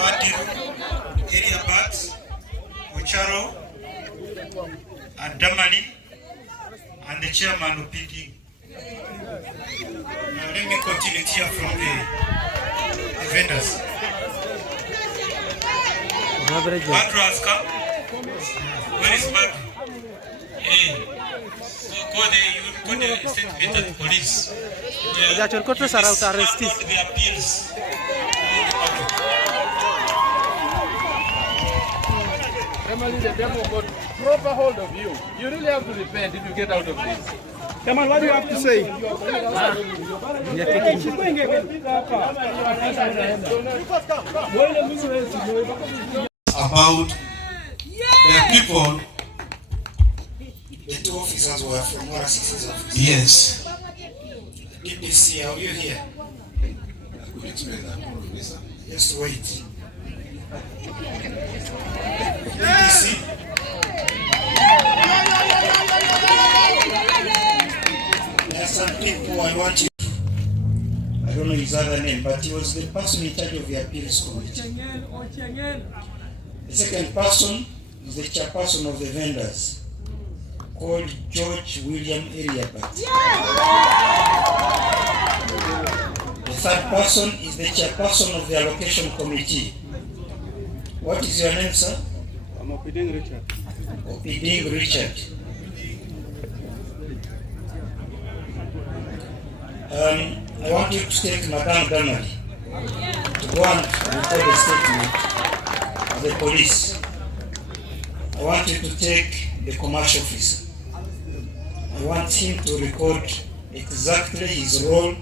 Badiru, area Bats, Ocharo, and Damali, and the chairman of PD. Now let me continue to hear from the vendors. Badru has come. Where is Badru? Hey, go there, you go there, state the police. Ya cercotto sarà arrestito. The appeals. Emily, the devil got proper hold of you. You really have to repent if you get out of this. Come on, what do you have to say? About the people, the two officers were from RCC's office. Yes. DPC, are you here? I could explain that, Professor. Just wait. DPC. There are some people I want you. I don't know his other name, but he was the person in charge of the appeals committee. The second person is the chairperson of the vendors, called George William Eriabat. The third person is the chairperson of the allocation committee. What is your name, sir? I'm Opiding Richard. Opiding Richard. I want you to take Madame Damali to go and record a statement of the police. I want you to take the commercial officer. I want him to record exactly his role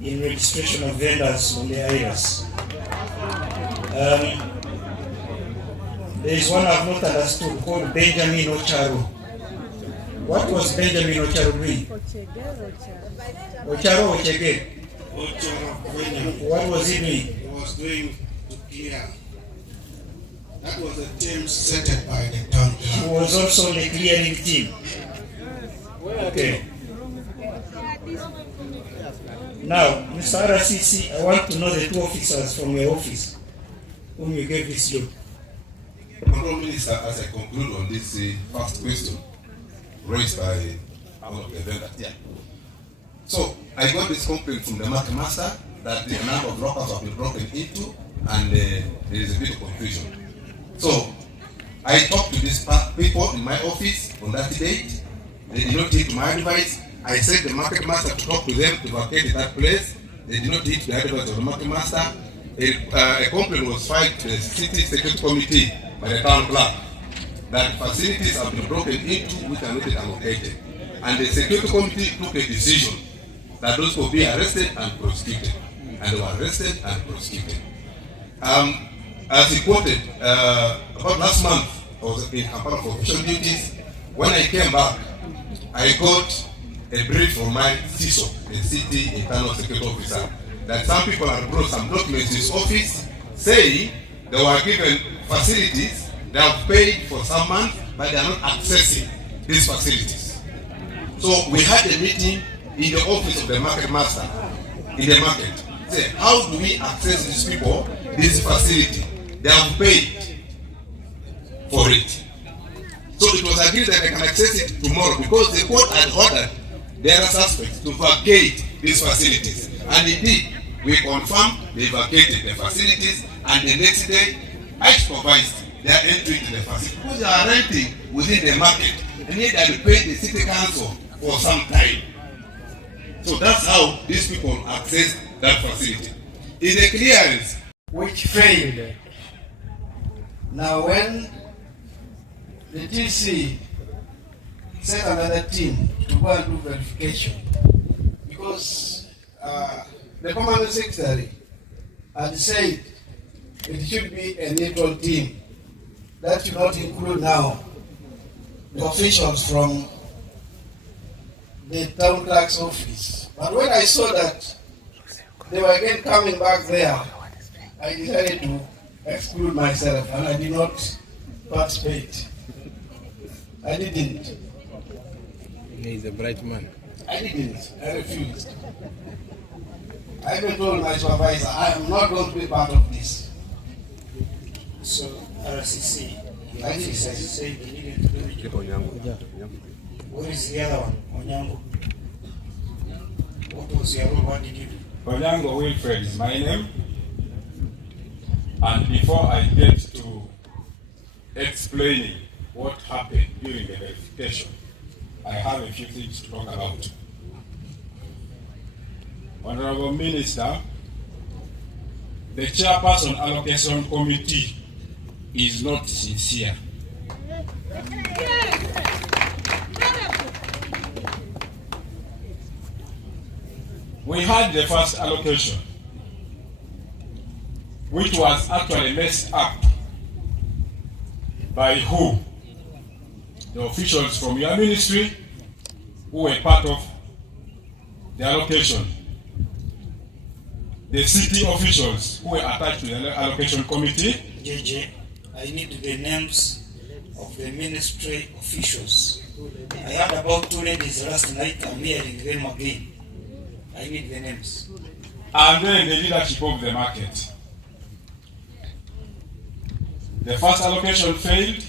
in registration of vendors on the IRAS. There is one I've not understood called Benjamin Ocharo. What was Benjamin Ocharo doing? Ocharo Ochege. What was he doing? He was doing to clear. That was the team set by the town. He was also the clearing team. Okay. Now, Mr. RCC, I want to know the two officers from your office whom you gave this job. Honourable Minister, as I conclude on this first question raised by one of the vendors here. So, I got this complaint from the market master that the number of lockers have been broken into and there is a bit of confusion. So, I talked to these people in my office on that date. They did not take my advice. I sent the market master to talk to them to vacate that place. They did not take the advice of the market master. A complaint was filed to the city security committee by the town clerk that facilities have been broken into which are not allocated. And the security committee took a decision that those will be arrested and prosecuted. And they were arrested and prosecuted. As he quoted, about last month, I was in Kampala for official duties. When I came back, I got a brief from my CISO, the City Internal Security Officer, that some people have brought some documents to his office saying they were given facilities, they have paid for some months, but they are not accessing these facilities. So we had a meeting in the office of the market master, in the market. Say, how do we access these people, this facility? They have paid for it. So it was agreed that they can access it tomorrow because the court had ordered their suspects to vacate these facilities. And indeed, we confirmed they vacated the facilities, and the next day, I supervised their entry to the facility. Because they are renting within the market, and yet they have paid the city council for some time. So that's how these people access that facility. In the clearance, which failed. Now when the TC sent another team to go and do verification, because the Commandant Secretary had said it should be a neutral team. That should not include now the officials from the town clerk's office. But when I saw that they were again coming back there, I decided to exclude myself and I did not participate. I didn't. He is a bright man. I didn't. I refused. I even told my supervisor, I am not going to be part of this. So RCC, the officers said they needed to do the job. Where is the other one? Onyango. What was your role? What did you do? Onyango Wilfred is my name. And before I get to explaining what happened during the verification, I have a few things to talk about. Honorable Minister, the chairperson allocation committee is not sincere. We had the first allocation, which was actually messed up by who? The officials from your ministry who were part of the allocation. The city officials who were attached to the allocation committee. JJ, I need the names of the ministry officials. I heard about 2 ladies last night. I'm hearing them again. I need the names. And then the leadership of the market. The first allocation failed,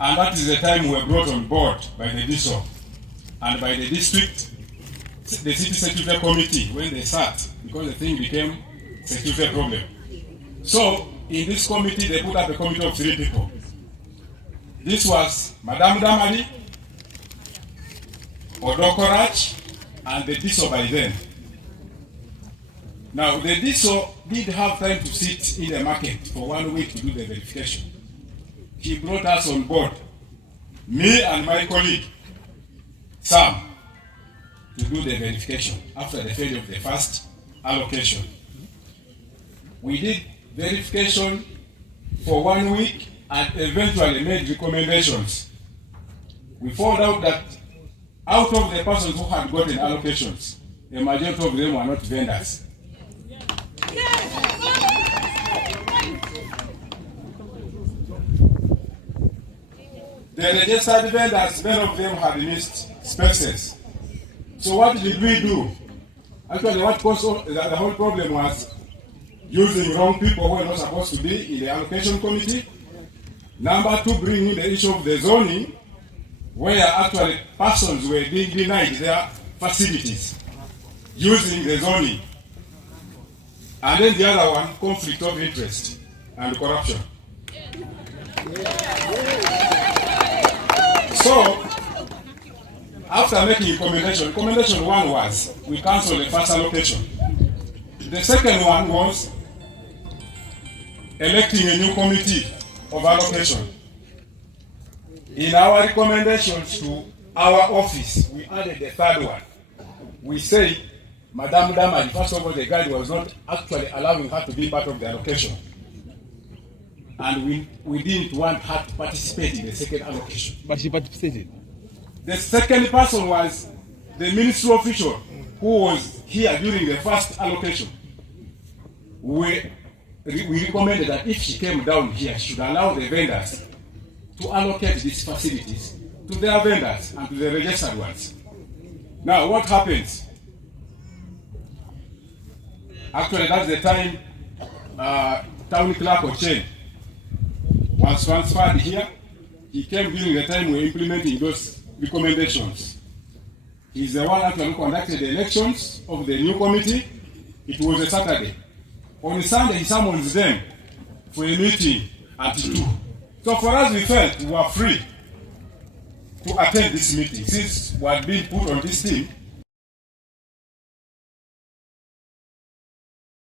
and that is the time we were brought on board by the DISO and by the district, the city security committee when they sat, because the thing became security problem. So in this committee they put up a committee of 3 people. This was Madam Damari, Odokorach, and the DISO by then. Now the DISO did have time to sit in the market for 1 week to do the verification. He brought us on board, me and my colleague, Sam, to do the verification after the failure of the first allocation. We did verification for 1 week and eventually made recommendations. We found out that out of the persons who had gotten allocations, the majority of them were not vendors. The registered vendors, many of them had missed spaces. So what did we do? Actually, what caused the whole problem was using wrong people who were not supposed to be in the allocation committee. Number 2, bringing the issue of the zoning, where actually persons were being denied their facilities using the zoning. And then the other one, conflict of interest and corruption. So, after making recommendation 1 was we cancel the first allocation. The second one was electing a new committee of allocation. In our recommendations to our office, we added the 3rd one. We say, Madam Damari, first of all, the guide was not actually allowing her to be part of the allocation. And we didn't want her to participate in the second allocation. But she participated. The second person was the ministry official who was here during the first allocation. We recommended that if she came down here, she should allow the vendors to allocate these facilities to their vendors and to the registered ones. Now, what happens? Actually, that's the time Town Clerk Ochen was transferred here. He came during the time we were implementing those recommendations. He's the one actually who conducted the elections of the new committee. It was a Saturday. On Sunday, he summons them for a meeting at 2. So for us, we felt we were free to attend this meeting since we had been put on this team.